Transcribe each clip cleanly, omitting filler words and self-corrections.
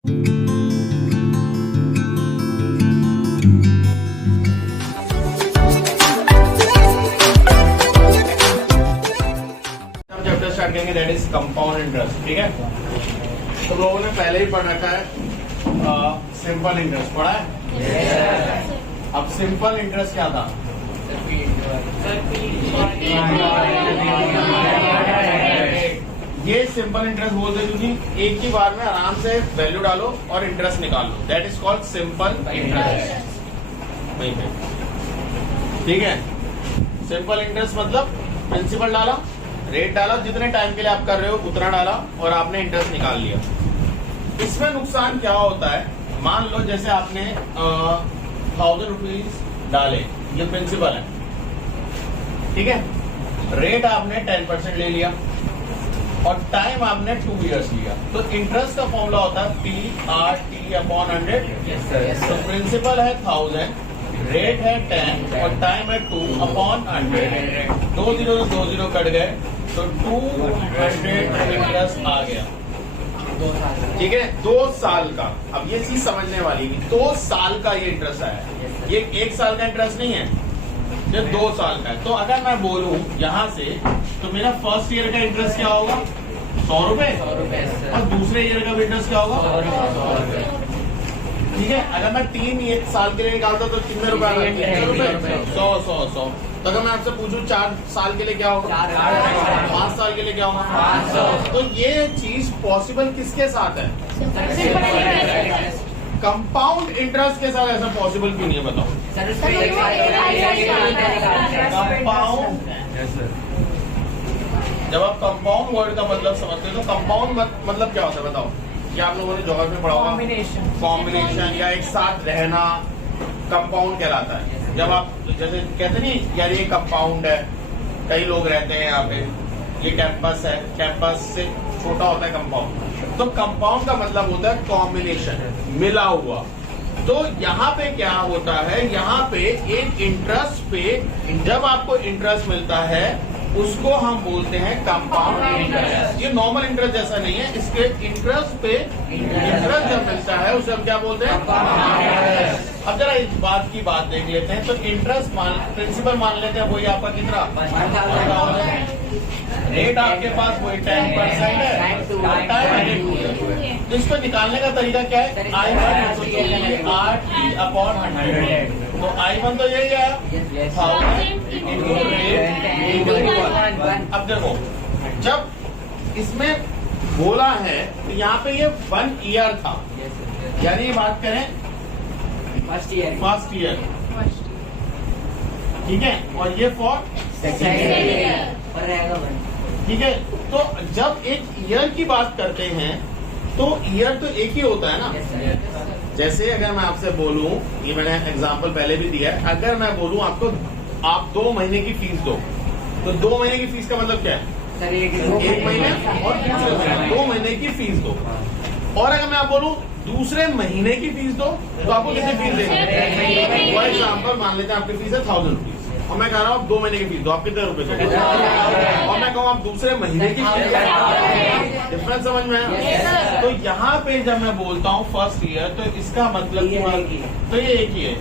Chapter start करेंगे, that is compound interest. ठीक है, तो लोगों ने पहले ही पढ़ रखा है सिंपल इंटरेस्ट, पढ़ा है? अब सिंपल इंटरेस्ट क्या था? ये सिंपल इंटरेस्ट बोलते क्योंकि एक ही बार में आराम से वैल्यू डालो और इंटरेस्ट निकालो, that is called simple interest. वहीं पे ठीक है, सिंपल इंटरेस्ट मतलब प्रिंसिपल डाला, रेट डाला, जितने टाइम के लिए आप कर रहे हो उतना डाला और आपने इंटरेस्ट निकाल लिया। इसमें नुकसान क्या होता है? मान लो जैसे आपने 1000 रुपीज डाले, ये प्रिंसिपल है, ठीक है, रेट आपने 10% ले लिया और टाइम आपने 2 इयर्स लिया, तो इंटरेस्ट का फॉर्मूला होता है PRT/100। तो प्रिंसिपल है 1000, रेट है 10 और टाइम है 2/100। 2 0 से 2 0 कट गए तो 200 इंटरेस्ट आ गया। ठीक है, 2 साल का। अब ये चीज समझने वाली है, 2 साल का ये इंटरेस्ट आया, ये 1 साल का इंटरेस्ट नहीं है, ये 2 साल का है। तो अगर मैं बोलूं यहां से, तो मेरा फर्स्ट ईयर का इंटरेस्ट क्या होगा? 100 रुपए। और दूसरे ईयर का भी इंटरेस्ट क्या होगा? 100 रुपए। ठीक है, अगर मैं 3 साल के लिए निकालता तो कितने रुपए आ गए? 100। तो अगर मैं आपसे पूछूं 4 साल के लिए क्या होगा? 5 साल के लिए क्या होगा? 500। तो ये चीज पॉसिबल किसके साथ है? कंपाउंड इंटरेस्ट के साथ ऐसा पॉसिबल क्यों नहीं है, बताओ? कंपाउंड, जब आप कंपाउंड वर्ड का मतलब समझते हो तो कंपाउंड मतलब क्या होता है बताओ? ये आप लोगों ने ज्योग्राफी में पढ़ा होगा, कॉम्बिनेशन या एक साथ रहना कंपाउंड कहलाता है। जब आप जैसे कहते नहीं यार ये कंपाउंड है, कई लोग रहते हैं यहाँ पे, ये कैंपस है, कैंपस से छोटा होता है कंपाउंड। तो कंपाउंड का मतलब होता है कॉम्बिनेशन, मिला हुआ। तो यहाँ पे क्या होता है, यहाँ पे एक इंटरेस्ट पे जब आपको इंटरेस्ट मिलता है उसको हम बोलते हैं कंपाउंड इंटरेस्ट। ये नॉर्मल इंटरेस्ट जैसा नहीं है, इसके इंटरेस्ट पे इंटरेस्ट जब मिलता है उसे हम क्या बोलते हैं? अब जरा इस बात की बात देख लेते हैं। तो इंटरेस्ट प्रिंसिपल मान लेते हैं, वही आपका कितना? रेट आपके पास वही 10% है, तो इसको निकालने का तरीका क्या है? I1/RT/100। तो I1 तो यही है 1000 इंटू रेट। अब देखो, जब इसमें बोला है तो यहाँ पे ये 1 ईयर था, यानी ये बात करें फर्स्ट ईयर, ठीक है, और ये फॉर सेकेंड ईयर। ठीक है, तो जब एक ईयर की बात करते हैं तो ईयर तो एक ही होता है ना। जैसे अगर मैं आपसे बोलूं, ये मैंने एग्जांपल पहले भी दिया है, अगर मैं बोलूं आपको आप 2 महीने की फीस दो, तो 2 महीने की फीस का मतलब क्या है? 1 महीने और दूसरे महीने 2 महीने की फीस दो। और अगर मैं आप बोलूं दूसरे महीने की फीस दो, तो आपको कितनी फीस देंगे? फॉर एग्जाम्पल मान लेते हैं आपकी फीस है 1000 रुपीज और मैं कह रहा हूँ आप 2 महीने की फीस दो, आप कितने रुपए दोगे? और मैं कहूँ आप दूसरे महीने की फीस, डिफरेंस समझ में आया? तो यहाँ पे जब मैं बोलता हूँ फर्स्ट ईयर, तो इसका मतलब तो ये एक ही है,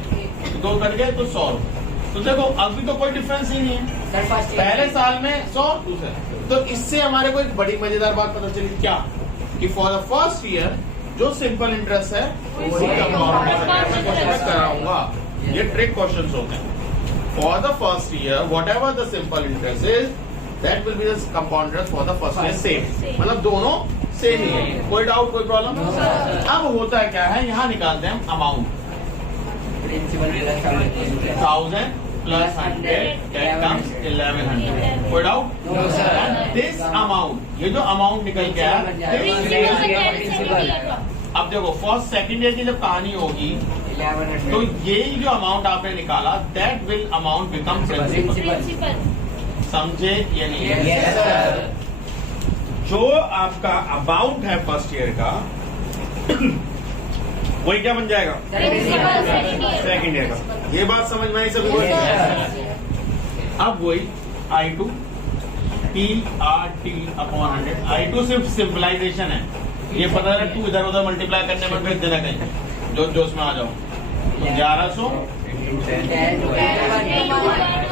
2 कट गए तो 100 रुपए। तो देखो अभी तो कोई डिफरेंस ही नहीं है, पहले साल में 100, दूसरे। तो इससे हमारे को एक बड़ी मजेदार बात पता चली, क्या कि फॉर द फर्स्ट ईयर जो सिंपल इंटरेस्ट है वही कंपाउंड कराऊंगा। ये ट्रिक क्वेश्चंस होते हैं। For the first year what ever the simple interest is, that will be the compound interest for the first year same, मतलब दोनों सेम ही है। कोई डाउट, कोई प्रॉब्लम? अब होता है क्या है, यहाँ निकालते हैं हम अमाउंट, 1000 plus 100 that comes 1100. कोई डाउट? दिस अमाउंट, ये जो अमाउंट निकल गया, अब देखो फर्स्ट सेकंड ईयर की जब कहानी होगी तो यही जो अमाउंट आपने निकाला, that will amount become principal. समझे या नहीं? जो आपका अमाउंट है फर्स्ट ईयर का वही क्या बन जाएगा? सेकंड ईयर का। ये बात समझ में आई सभी? अब वही I2 PRT/100। I2 सिर्फ सिंपलाइजेशन है, ये पता है 2 इधर उधर मल्टीप्लाई करने में भेज देना कहीं, जोश में आ जाओ। तो 1100,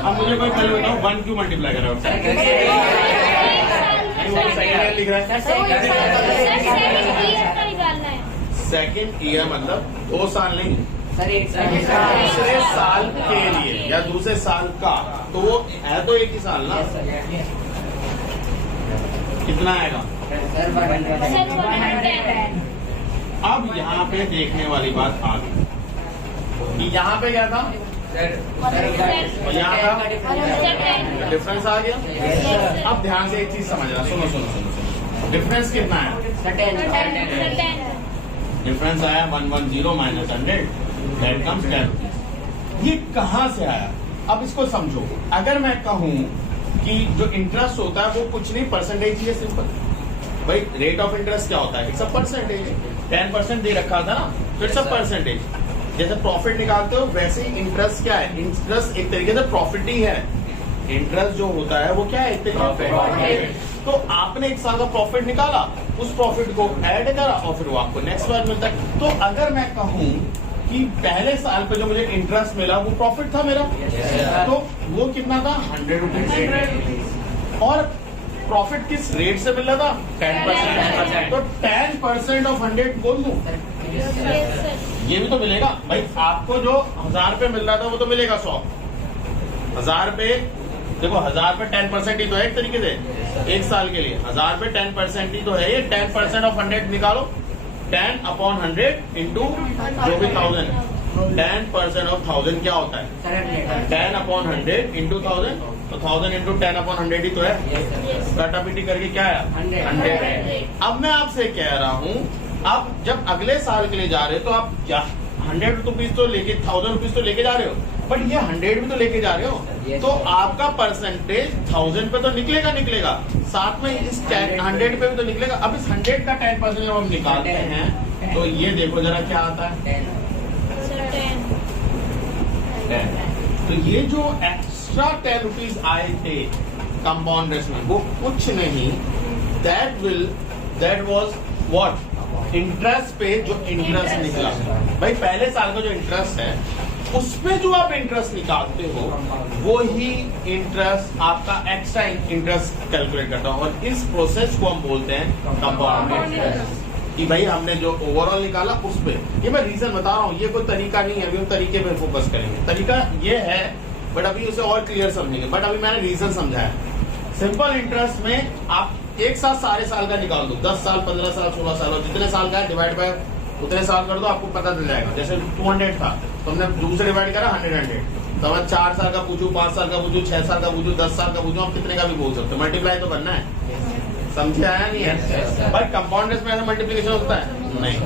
अब मुझे कोई पहले बताओ 1 क्यों मल्टीप्लाई कर रहे हो? लिख रहा है सेकेंड ईयर, मतलब 2 साल नहीं, दूसरे साल के लिए या दूसरे साल का, तो वो है तो एक ही साल ना। कितना आएगा? अब यहाँ पे देखने वाली बात आ गई कि यहाँ पे क्या था और यहाँ का डिफरेंस आ गया। अब ध्यान से एक चीज समझना, सुनो सुनो सुनो सुनो, डिफरेंस कितना है? डिफरेंस आया 110 माइनस 100, दैट कम्स 10। ये कहाँ से आया? अब इसको समझो। अगर मैं कहूँ कि जो इंटरेस्ट होता है वो कुछ नहीं, परसेंटेज ही है, सिंपल। भाई रेट ऑफ इंटरेस्ट क्या होता है? It's a percentage. 10% दे रखा था ना, तो इट्स अ परसेंटेज। जैसे प्रॉफिट निकालते हो वैसे ही इंटरेस्ट क्या है? इंटरेस्ट एक तरीके से प्रॉफिट ही है। इंटरेस्ट जो होता है वो क्या है? एक तरीके से। तो आपने 1 साल का प्रॉफिट निकाला, उस प्रॉफिट को ऐड करा और फिर वो आपको नेक्स्ट बार मिलता है। तो अगर मैं कहूँ कि पहले साल पे जो मुझे इंटरेस्ट मिला वो प्रॉफिट था मेरा, तो वो कितना था? 100 रुपीज। और प्रॉफिट किस रेट से मिल रहा था? 10%। तो 10% ऑफ 100 बोल दूं, ये भी तो मिलेगा भाई। आपको जो 1000 रुपये मिल रहा था वो तो मिलेगा 100। 1000 रुपये देखो, 1000 पे 10% ही तो है एक तरीके से, 1 साल के लिए 1000 पे 10% ही तो है। ये 10% ऑफ 100 निकालो, 10/100 इंटू जो भी 1000, 10% ऑफ 1000 क्या होता है? 10/100 इंटू 1000, तो 1000 इंटू 10/100 ही तो है। कटापीटी करके क्या है? 100। अब मैं आपसे कह रहा हूँ, अब जब अगले साल के लिए जा रहे हो तो आप 100 रुपीज तो लेके, 1000 रुपीज तो लेके जा रहे हो, बट ये 100 भी तो लेके जा रहे हो, तो आपका परसेंटेज 1000 पे तो निकलेगा, साथ में इस 100 पे भी तो निकलेगा। अब इस 100 का 10% जब हम निकालते हैं तो ये देखो जरा क्या आता है, 10। तो ये जो एक्स्ट्रा 10 रुपीज आए थे कंपाउंड इंटरेस्ट में, वो कुछ नहीं, दैट वाज व्हाट? इंटरेस्ट पे जो इंटरेस्ट निकला। भाई पहले साल का जो इंटरेस्ट है उस पे जो आप इंटरेस्ट निकालते हो वो ही इंटरेस्ट आपका एक्स्ट्रा इंटरेस्ट कैलकुलेट करता है, और इस प्रोसेस को हम बोलते हैं कंपाउंड इंटरेस्ट। कि भाई हमने जो ओवरऑल निकाला उस पे, ये मैं रीजन बता रहा हूँ, ये कोई तरीका नहीं है, अभी हम तरीके पे फोकस करेंगे। तरीका ये है बट अभी उसे और क्लियर समझेंगे, बट अभी मैंने रीजन समझाया। सिंपल इंटरेस्ट में आप एक साथ सारे साल का निकाल दो, 10 साल 15 साल 16 साल और जितने साल का है डिवाइड बाय उतने साल कर दो, आपको पता चल जाएगा। जैसे 200 था तो हमने 2 से डिवाइड करा 100, तो मैं 4 साल का पूछूं, 5 साल का पूछूं, 6 साल का पूछूं, 10 साल का पूछूं, आप कितने का भी बोल सकते हो, मल्टीप्लाई तो करना है। समझे आया नहीं है? पर कंपाउंड इंटरेस्ट में ऐसा मल्टीप्लिकेशन होता है नहीं।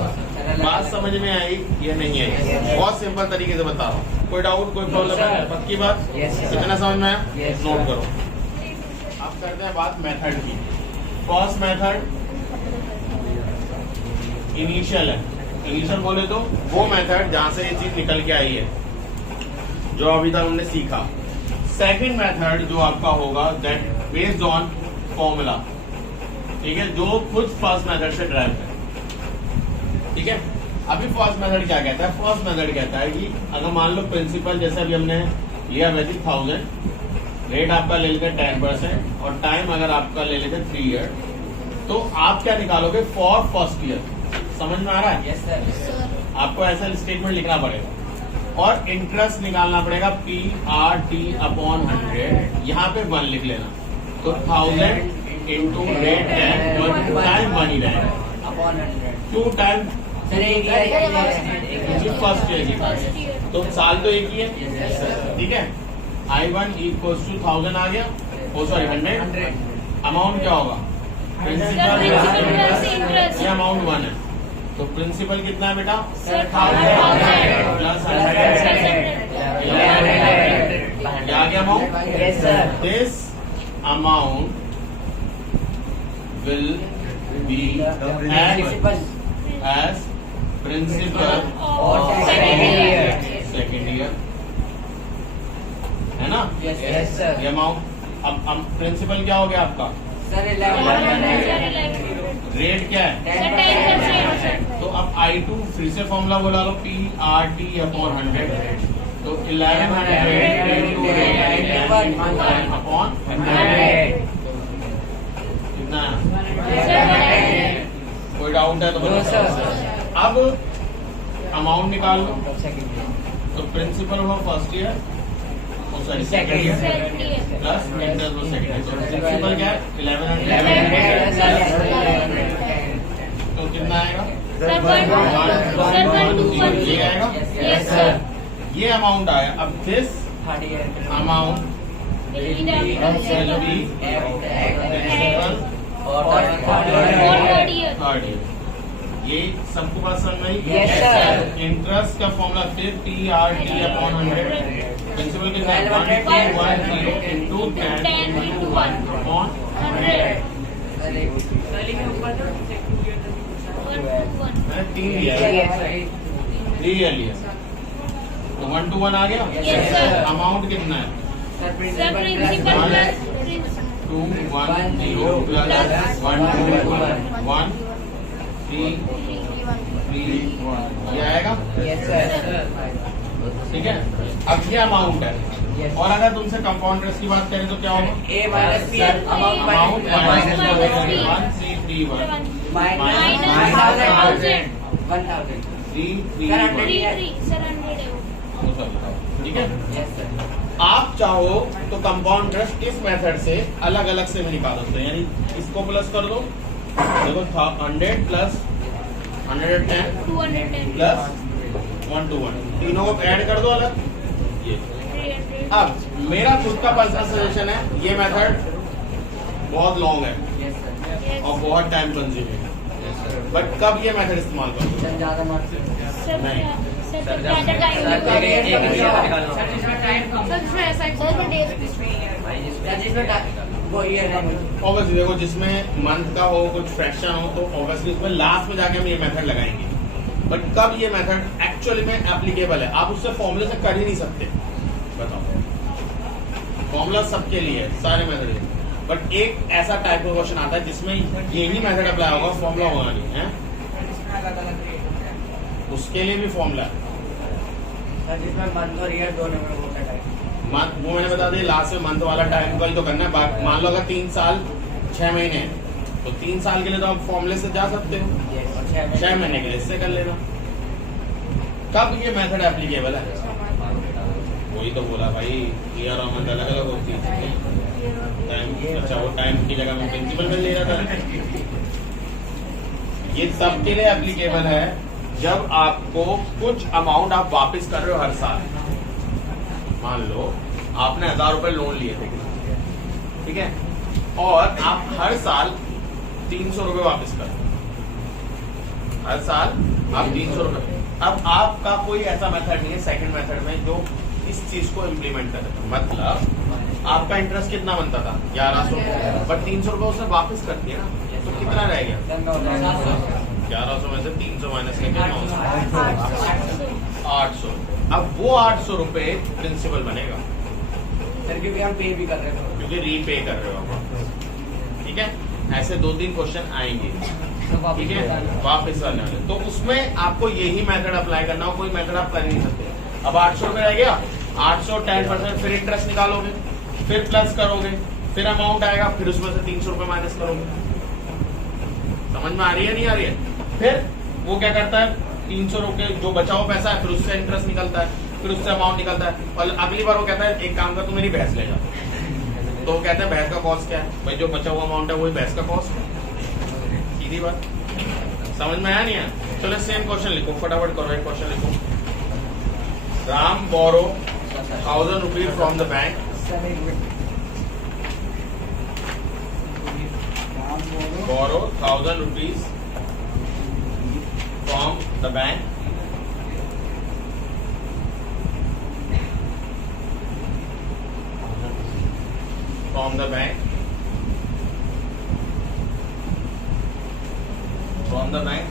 बात समझ में आई? ये नहीं है, बहुत सिंपल तरीके से बता रहा हूँ। कोई डाउट, कोई प्रॉब्लम है? पक्की बात? कितना समझ में आया? नोट करो। अब करते हैं बात मेथड की। फर्स्ट मेथड इनिशियल है। इनिशियल बोले तो वो मेथड जहां से ये चीज निकल के आई है जो अभी तक हमने सीखा। सेकंड मेथड जो आपका होगा दैट बेस्ड ऑन फॉर्मूला, ठीक है, जो खुद फर्स्ट मेथड से ड्राइव है। ठीक है, अभी फर्स्ट मेथड क्या कहता है? फर्स्ट मेथड कहता है कि अगर मान लो प्रिंसिपल जैसे अभी हमने लिया वैसे 1000, रेट आपका ले लेते 10% और टाइम अगर आपका ले लेते 3 ईयर, तो आप क्या निकालोगे फॉर फर्स्ट ईयर? समझ में आ रहा है? Yes sir. आपको ऐसा स्टेटमेंट लिखना पड़ेगा और इंटरेस्ट निकालना पड़ेगा PRT/100, यहाँ पे 1 लिख लेना, तो 1000 इंटू रेट 10 टाइम मनी रहेगा अपॉन 100 2 टाइम सर। एक फर्स्ट ईयर की, तो साल तो एक ही है, ठीक है। I1 इक्वल्स टू 1000 आ गया, ओ सॉरी 100। अमाउंट क्या होगा? प्रिंसिपल ये अमाउंट 1 है, तो प्रिंसिपल कितना है बेटा? 1000 प्लस 100 क्या गया amount? Yes sir. This amount will be as principal और सेकेंड ईयर, है ना? Yes sir. ये अमाउंट अब प्रिंसिपल क्या हो गया आपका? सर 1100 रेट क्या है? 10%. तो अब I2 फिर से फॉर्मूला बोला लो, PRT अपॉन 100. तो 1100 इंटू रेट अपॉन 100. कितना? कोई डाउट है तो No, sir. बताओ। अब अमाउंट निकाल लो। तो प्रिंसिपल हुआ फर्स्ट ईयर और सेकंड ईयर प्लस इंटरेस्ट वो सेकंड ईयर। तो प्रिंसिपल क्या है? 1100 तो कितना आएगा? ये आएगा। Yes, sir. ये अमाउंट आया। अब this amount will be principal third year. ये सबको बात समझ में आई? Yes, sir. इंटरेस्ट का फॉर्मूला फिर PRT अपॉन 100। प्रिंसिपल कितना है? 1210 इंटू 10 इंटू 1 अपॉन 100। मैंने 3 लिया है, 3 ईयर लिया। तो 1 to 1 आ गया। Yes, sir. अमाउंट कितना है? 2 1 0 प्लस 1 2 1 3 3 1 ये आएगा। ठीक है। अब ये अमाउंट है। Yes. और अगर तुमसे कंपाउंड इंटरेस्ट की बात करें तो क्या होगा? A minus P amount minus 1 3 3 1 -1000. 3 ठीक है। Yes, sir. आप चाहो तो कंपाउंड इंटरेस्ट इस मेथड से अलग अलग से भी निकाल सकते हैं, यानी इसको प्लस कर दो। देखो 100 प्लस 110 प्लस 1 to 1 तीनों को ऐड कर दो अलग। ये अब मेरा खुद का पर्सनल सजेशन है, ये मेथड बहुत लॉन्ग है Yes, sir. और बहुत टाइम कंज्यूमिंग है, बट कब ये मेथड इस्तेमाल करोगे? जब ज्यादा मार्क्स ऑब्वियसली देखो, जिसमें मंथ का हो, कुछ फ्रैक्शन हो, तो ऑब्वियसली उसमें लास्ट में जाके हम ये मेथड लगाएंगे। बट कब ये मेथड एक्चुअली में एप्लीकेबल है? आप उससे फॉर्मूले से कर ही नहीं सकते। बताओ, फॉर्मूला सबके लिए है, सारे मेथड। बट एक ऐसा टाइप का क्वेश्चन आता है जिसमें यही मेथड अप्लाई होगा, फॉर्मूला होगा नहीं है, उसके लिए भी फॉर्मूला है। जिसमें मंथ और ईयर दोनों में होता है। वो मैंने बता दिया, लास्ट में मंथ वाला टाइम का ही तो करना है। मान लो अगर 3 साल 6 महीने हैं, तो 3 साल के लिए तो आप फॉर्मूले से जा सकते हो, 6 महीने के लिए इससे कर लेना। कब ये मेथड एप्लीकेबल है? वही तो बोला भाई, ईयर और मंथ अलग अलग होती है। टाइम, अच्छा वो टाइम की जगह में प्रिंसिपल में ले रहा था। ये सबके लिए एप्लीकेबल है जब आपको कुछ अमाउंट आप वापस कर रहे हो हर साल। मान लो आपने 1000 रुपए लोन लिए थे, ठीक है, और आप हर साल 300 रुपए वापस कर रहे हो। हर साल आप 300 रुपए। अब आपका कोई ऐसा मेथड नहीं है सेकंड मेथड में जो इस चीज को इम्प्लीमेंट करे। मतलब आपका इंटरेस्ट कितना बनता था? 1100, बट 300 रुपए उसने वापस कर दिया ना, तो कितना रह गया? 1100 में से 300 माइनस करके 800। अब वो 800 रुपए प्रिंसिपल बनेगा, सर क्योंकि हम पे भी कर रहे हैं, क्योंकि रीपे कर रहे हो आप। ठीक है, ऐसे 2-3 क्वेश्चन आएंगे, ठीक है, वापस आने वाले। तो उसमें आपको यही मेथड अप्लाई करना हो, कोई मेथड आप कर नहीं सकते। अब 800 रुपए रह गया, 800 10%, फिर इंटरेस्ट निकालोगे, फिर प्लस करोगे, फिर अमाउंट आएगा, फिर उसमें से 300 रुपए माइनस करोगे। समझ में आ रही है नहीं आ रही है? फिर वो क्या करता है, 300 रुपए जो बचा हुआ पैसा है, फिर उससे इंटरेस्ट निकलता है, फिर उससे अमाउंट निकलता है, और अगली बार वो कहता है एक काम कर, तू मेरी भैंस ले जा। तो वो कहते हैं भैंस का कॉस्ट क्या है? भाई जो बचा हुआ अमाउंट है वही भैंस का कॉस्ट है। सीधी बात, समझ में आया नहीं आया? चलो सेम क्वेश्चन लिखो, फटाफट करो, एक क्वेश्चन लिखो। Ram borrow 1000 rupees from the bank. Borrow 1000 rupees from the bank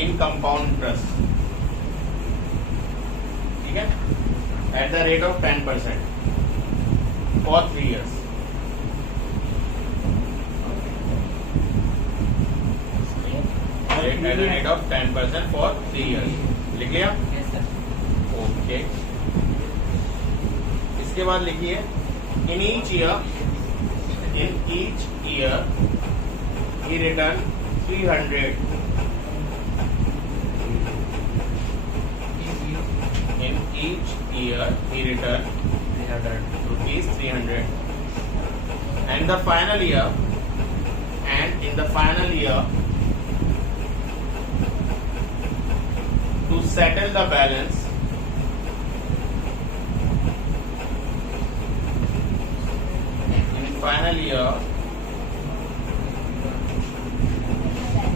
in compound interest, ठीक है, at the rate of 10% for 3 years। at a rate of 10% for 3 years. लिख लिया? Yes, sir. ओके. इसके बाद लिखिए in each year he returned 300. In each year he returned rupees 300. And in the final year, to settle the balance,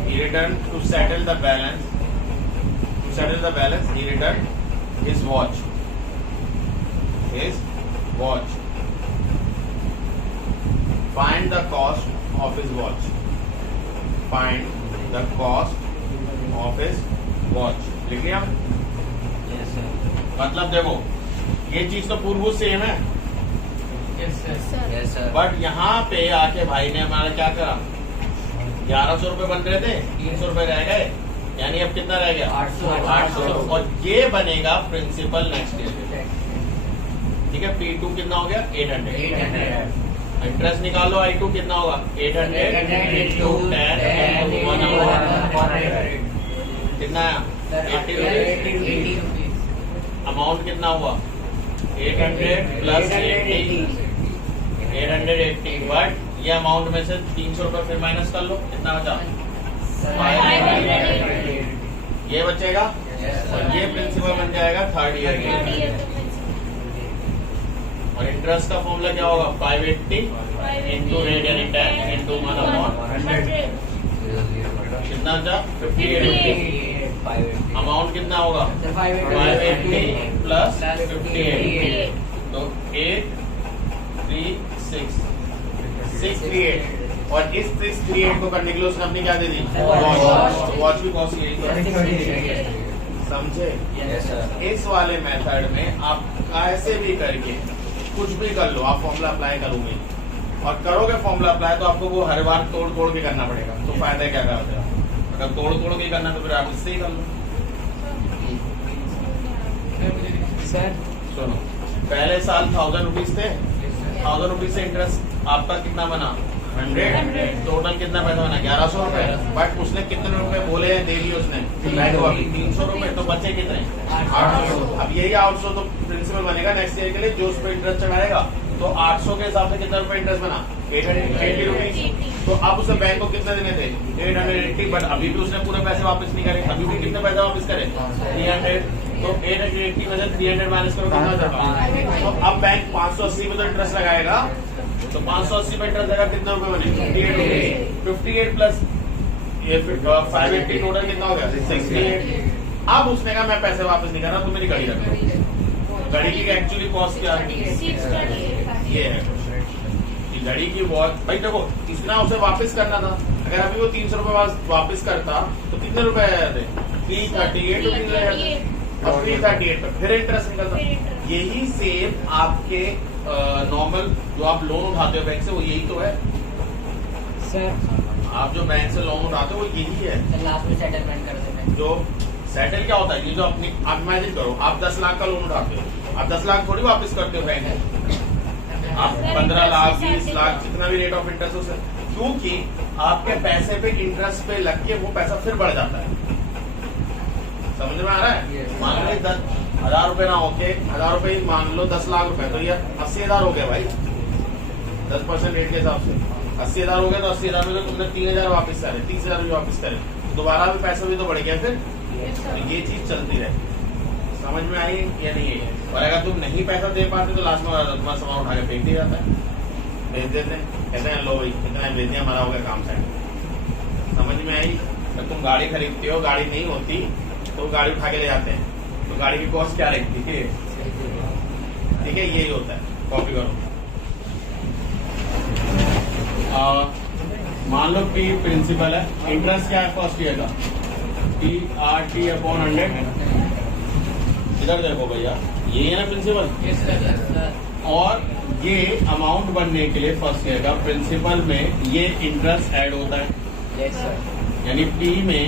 he returned to settle the balance. He returned his watch. Find the cost of his watch. लिख लिया? Yes, sir. मतलब देखो ये चीज तो पूर्व same है, Yes, sir. Yes, sir. But यहाँ पे आके भाई ने हमारा क्या करा, 1100 रुपए बन रहे थे, 300 रुपए रह गए, यानी अब कितना रह गया? 800. और ये बनेगा प्रिंसिपल नेक्स्ट ईयर. ठीक है. P2 कितना हो गया? 800. इंटरेस्ट निकाल लो. I2 कितना होगा? 800 into 10 कितना आया? 80 रुपीज. अमाउंट कितना हुआ? 800 प्लस 80. बट ये अमाउंट में से 300 रुपए फिर माइनस कर लो. कितना बचा? 500. ये बचेगा और ये प्रिंसिपल बन जाएगा थर्ड ईयर के. और इंटरेस्ट का फॉर्मूला क्या होगा? 580 इंटू रेट यानी 10 इंटू 1/100. कितना बचा? 58. अमाउंट कितना होगा? 580 प्लस 58. तो 638. और इस 638 को करने के लिए उसने अपनी क्या दे दी? वॉच की कॉस्ट यही तो है. समझे? इस वाले मेथड में आप कैसे भी करके कुछ भी कर लो, आप फॉर्मूला अप्लाई करोगे और करोगे फॉर्मूला अप्लाई तो आपको वो हर बार तोड़ के करना पड़ेगा. तो फायदा क्या होगा? अगर तोड़ के करना तो फिर आप इससे ही कर लो. सर सुनो, पहले साल 1000 रुपीज थे. 1000 रुपीज से इंटरेस्ट आपका कितना बना? 100. टोटल कितना पैसा बना? 1100 रुपए. बट उसने कितने रुपए बोले दे दिए उसने? 300 रुपए. तो बचे कितने? 800. अब यही 800 तो प्रिंसिपल बनेगा नेक्स्ट ईयर के लिए जो उस पर इंटरेस्ट चढ़ाएगा. तो 800 के हिसाब से कितना रुपए इंटरेस्ट बना? 880 रुपीज. तो अब उसे बैंक को कितने देने थे? 880. बट अभी भी उसने पूरे पैसे वापस नहीं करे. अभी भी कितने पैसे वापस करे? 300. तो 880 में से 300 माइनस करो कितना जाता? तो अब बैंक 580 में तो इंटरेस्ट लगाएगा. तो 580 पे इंटरेस्ट देगा. कितने रुपए बने? 58 प्लस 580 टोटल कितना हो गया? 68. अब उसने कहा मैं पैसे वापस नहीं कर रहा, तुम मेरी गाड़ी रख लो. घड़ी की एक्चुअली कॉस्ट क्या है? ये है कि घड़ी की वॉच. भाई देखो इतना उसे वापस करना था. अगर अभी वो 300 रुपए वापस करता तो कितने रुपए आए थे? 338 रुपीज आए थे. और 338 पे फिर इंटरेस्ट निकलता. यही सेम आपके नॉर्मल जो आप लोन उठाते हो बैंक से, वो यही तो है. सर आप जो बैंक से लोन उठाते हो वो यही है. लास्ट में सेटलमेंट कर देते हैं. जो सेटल क्या होता है? ये जो अपनी आप इमेजिन करो, आप 10 लाख का लोन उठाते हो. आप 10 लाख थोड़ी वापस करते हो बैंक में. आप 15 लाख 20 लाख जितना भी रेट ऑफ इंटरेस्ट हो, क्योंकि आपके पैसे पे इंटरेस्ट पे लग के वो पैसा फिर बढ़ जाता है. समझ में आ रहा है? मान लो 10,000 रुपए ना होके 1000 रुपए मान लो 10 लाख रुपए, तो ये 80,000 हो गया भाई. 10% रेट के हिसाब से 80,000 हो गया. तो 80,000 में तो तुमने 3,000 वापस करे, 30,000 भी वापस करे, दोबारा भी पैसा भी तो बढ़ गया. फिर तो ये चीज चलती रहे. समझ में आई या नहीं है? और अगर तुम नहीं पैसा दे पाते तो लास्ट में तुम्हारा सामान उठा के फेंक दिया जाता है. भेज देते हैं, कहते हैं लो भाई इतना भेज दिया, हमारा हो गया काम साइड. समझ में आई? जब तुम गाड़ी खरीदते हो, गाड़ी नहीं होती तो गाड़ी उठा के ले जाते हैं. तो गाड़ी की कॉस्ट क्या रहती है? ठीक है, यही होता है. कॉपी करो. मान लो P प्रिंसिपल है. इंटरेस्ट क्या है फर्स्ट ईयर का? PRT/100. इधर देखो भैया, यही है ना प्रिंसिपल. और ये अमाउंट बनने के लिए फर्स्ट ईयर का प्रिंसिपल में ये इंटरेस्ट ऐड होता है. Yes sir. यानी P में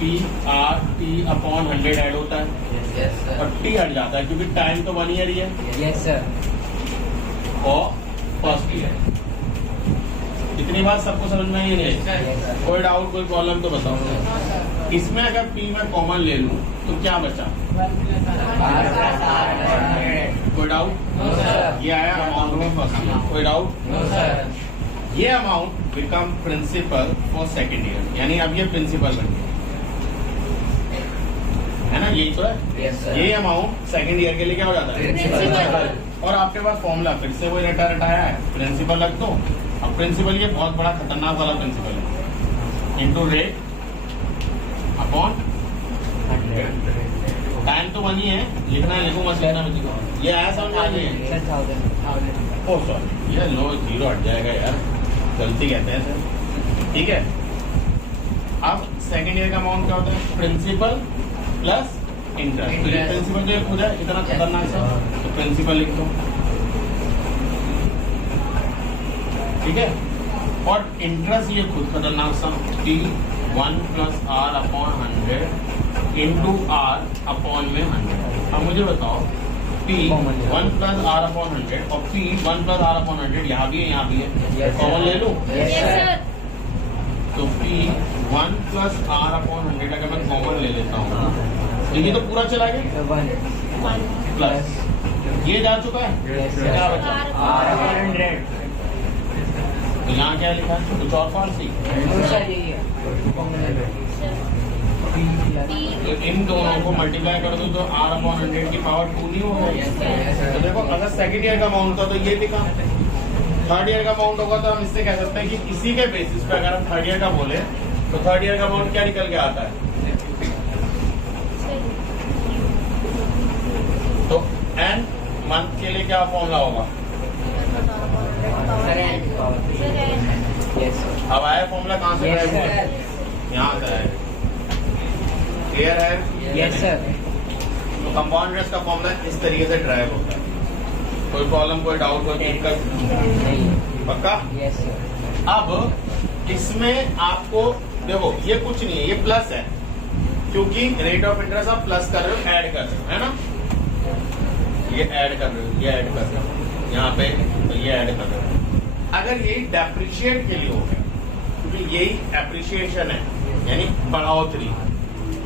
T R T upon 100 add होता है Yes, sir. और टी हट जाता है क्योंकि टाइम तो 1 ईयर ही है Yes, sir. और फर्स्ट ईयर। इतनी बात सबको समझ में आई नहीं? Yes, sir. कोई डाउट कोई प्रॉब्लम तो बताओ। इसमें अगर पी में कॉमन ले लूं तो क्या बचा? कोई डाउट? No, sir. ये आया अमाउंट में फर्स्ट ईयर। कोई डाउट? No, sir. ये amount become principal for second year, यानी अब ये प्रिंसिपल बन गया है ना, यही तो है। Yes, sir. ये अमाउंट सेकेंड ईयर के लिए क्या हो जाता है? Principal. और आपके पास फॉर्मूला फिर से वही रटाया है, प्रिंसिपल रख दो। अब प्रिंसिपल ये बहुत बड़ा खतरनाक वाला प्रिंसिपल है, इनटू रेट अपॉन टाइम तो 1 ही है, लिखना है लिखो मत लिखना बच्चे को। ये आया समझ में नहीं है? Sir, 1000. ओ सॉरी, ये लो जीरो हट जाएगा यार, गलती कहते हैं सर। ठीक है, अब सेकेंड ईयर का अमाउंट क्या होता है? Principal plus interest. तो ये प्रिंसिपल जो खुद है इतना खतरनाक सा, तो प्रिंसिपल लिख दो, ठीक है। और इंटरेस्ट ये खुद खतरनाक सा, T 1 plus R upon 100 into R upon में 100। अब मुझे बताओ P 1 प्लस आर अपॉन 100 और P 1 प्लस आर अपॉन 100 यहाँ भी है यहाँ भी है, कॉमन ले लूं? Yes, sir. तो P 1 प्लस आर अपॉन 100 अगर मैं कॉमन ले लेता हूँ, देखिए तो पूरा चला गया, 1. प्लस ये जा चुका है, Yes, sir. क्या बचा? R100. तो यहाँ क्या लिखा है? कुछ और फारसी? No, sir, यही है. तो इन दोनों को मल्टीप्लाई कर दो तो आर अपॉन 100 की पावर 2 नहीं होगा। Yes, sir. Yes, sir. तो देखो अगर सेकेंड ईयर का अमाउंट था तो ये लिखा, थर्ड ईयर का अमाउंट होगा तो हम इससे कह सकते हैं कि इसी के बेसिस पे अगर हम थर्ड ईयर का बोले तो थर्ड ईयर का अमाउंट क्या निकल के आता है? तो एन मंथ के लिए क्या फॉर्मूला होगा? Yes, sir. अब आया फॉर्मूला कहाँ से? Yes, sir. यहाँ से आया, क्लियर है? Yes, sir. तो कंपाउंड इंटरेस्ट का फॉर्मूला इस तरीके से ड्राइव होता है। कोई प्रॉब्लम कोई डाउट कोई दिक्कत? नहीं. पक्का? Yes, sir. अब इसमें आपको देखो ये कुछ नहीं है, ये प्लस है क्योंकि रेट ऑफ इंटरेस्ट आप प्लस कर रहे हो, ऐड कर रहे हो, है ना? ये ऐड कर रहे हो, ये ऐड कर रहे हो यहाँ पे, तो ये ऐड कर रहे हो। अगर यही डेप्रिशिएट के लिए हो गया, क्योंकि यही एप्रिशिएशन है यानी बढ़ोतरी।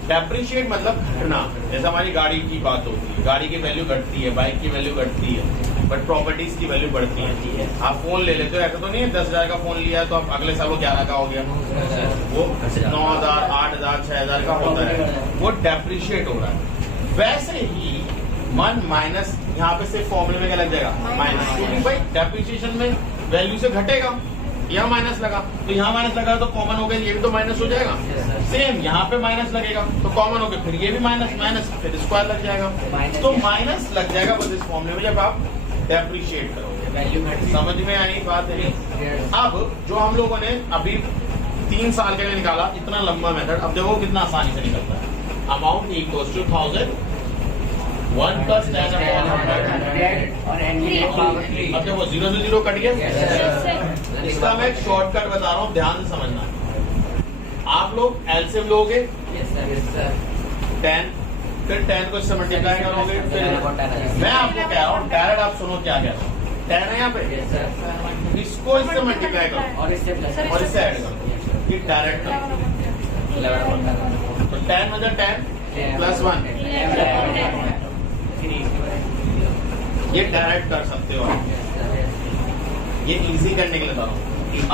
डेप्रिशिएट मतलब घटना, जैसे हमारी गाड़ी की बात होती है, गाड़ी की वैल्यू घटती है, बाइक की वैल्यू घटती है, बट प्रॉपर्टीज की वैल्यू बढ़ती है। आप फोन ले लेते हो, ऐसा तो नहीं है 10,000 का फोन लिया है तो आप अगले साल वो 11 का हो गया, वो 9,000 8,000 6,000 का होता है, वो डेप्रिशिएट हो रहा है। वैसे ही 1 माइनस यहाँ पे से फॉर्मूले में क्या लग जाएगा? माइनस, क्योंकि भाई डेप्रिशिएशन में वैल्यू से घटेगा, यहाँ माइनस लगा तो यहाँ माइनस लगा तो कॉमन हो गया, ये भी तो माइनस हो जाएगा। सेम यहाँ पे माइनस लगेगा तो कॉमन हो गया, फिर ये भी माइनस माइनस फिर स्क्वायर लग जाएगा, तो माइनस लग जाएगा बस इस फॉर्मूले में जब आप डेप्रिशिएट करोगे। समझ में आई बात है? अब जो हम लोगों ने अभी 3 साल के लिए निकाला, इतना लंबा मेथड, अब देखो कितना आसानी से निकलता है। Amount equals to 1000 1 plus 10 upon 100 और n की पावर 3. अब देखो 0 से 0 कट गया। Yes, sir. इसका मैं एक शॉर्टकट बता रहा हूँ, ध्यान से समझना। आप लोग एलसीएम लोगे Yes, sir. Yes, sir. 10, फिर 10 को इससे मल्टीप्लाई करोगे, फिर मैं आपको कह रहा हूँ डायरेक्ट आप सुनो क्या कह रहा हूँ। 10 है यहाँ पे, Yes, sir. इसको इससे मल्टीप्लाई करो और इससे प्लस और इससे ऐड करो, ये डायरेक्ट करो। तो 10 मतलब 10 प्लस 1, ये डायरेक्ट कर सकते हो आप, ये इजी करने के लिए बता रहा हूँ।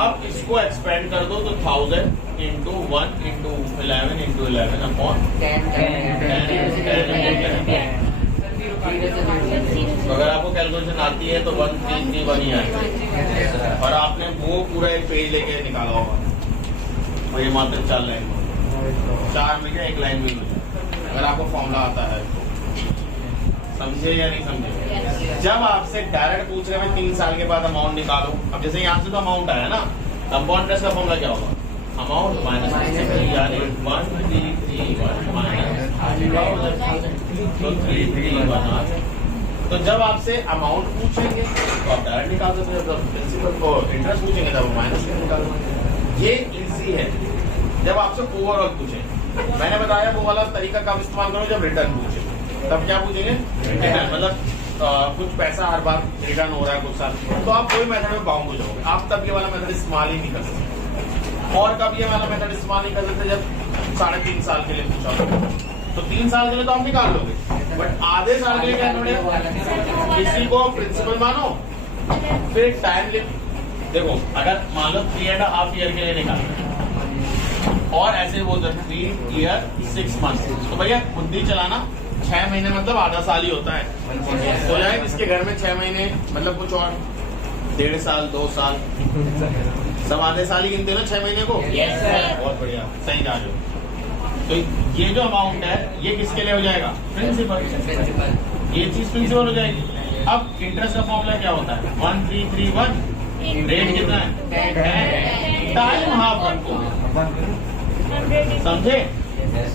अब इसको एक्सपेंड कर दो तो 1000 इंटू 1 इंटू 11 इंटू 11 अपॉन 10. तो अगर आपको कैलकुलेशन आती है तो 1331 ही आएगा, और आपने वो पूरा एक पेज लेके निकाला होगा, और ये मात्र 4 लाइन में, 4 में क्या 1 लाइन में हो जाए, अगर आपको फॉर्मूला आता है तो। समझे या नहीं समझे? जब आपसे डायरेक्ट पूछ रहे हैं 3 साल के बाद अमाउंट निकालो, अब जैसे यहाँ से तो अमाउंट आया ना, कंपाउंड इंटरेस्ट का फॉर्मूला क्या होगा? अमाउंट माइनस यानी 1331 माइनस तो 331 आ गया। तो जब आपसे अमाउंट पूछेंगे तो आप डायरेक्ट निकाल सकते हैं, जब प्रिंसिपल को इंटरेस्ट पूछेंगे तब माइनस निकालो। ये इजी है। जब आपसे ओवरऑल पूछे मैंने बताया वो वाला तरीका कब इस्तेमाल करो जब रिटर्न पूछे, तब क्या पूछेंगे रिटर्न, मतलब कुछ पैसा हर बार रिटर्न हो रहा है कुछ साल, तो आप कोई मेथड में बाउंड हो जाओगे, आप तब ये वाला मेथड इस्तेमाल ही नहीं कर सकते। और कब ये वाला मेथड इस्तेमाल नहीं कर सकते, जब 3.5 साल के लिए पूछा हो, तो 3 साल के लिए तो आप निकाल लोगे, बट आधे साल के लिए क्या करोगे, किसी को प्रिंसिपल मानो, फिर टाइम लिमिट देखो, अगर मान लो 3.5 ईयर के लिए निकाल और ऐसे बोल सकते 3 ईयर 6 मंथ, तो भैया बुद्धि चलाना 6 महीने मतलब आधा साल ही होता है, तो जाए जिसके घर में 6 महीने मतलब कुछ और 1.5 साल 2 साल सब आधे साल ही गिनते हो ना 6 महीने को। Yes, sir. बहुत बढ़िया, सही जा रहे हो। तो ये जो अमाउंट है ये किसके लिए हो जाएगा, प्रिंसिपल, ये चीज प्रिंसिपल हो जाएगी। अब इंटरेस्ट का फॉर्मूला क्या होता है, 1331, रेट कितना है, टाइम हाफ रखो, समझे,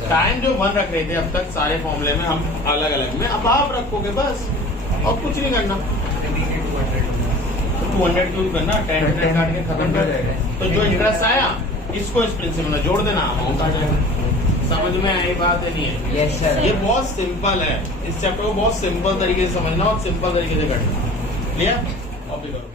टाइम जो 1 रख रहे थे अब तक सारे फॉर्मूले में हम अलग अलग में, अब आप रखोगे बस, और कुछ नहीं करना, तो 200 क्यों करना, 10 काट के खत्म कर जाएगा। तो जो इंटरेस्ट आया इसको इस प्रिंसिपल में जोड़ देना, अमाउंट आ जाएगा। समझ में आई बात है नहीं है? Yes sir. ये बहुत सिंपल है, इस चैप्टर को बहुत सिंपल तरीके से समझना और सिंपल तरीके से करना। क्लियर? कॉपी करो।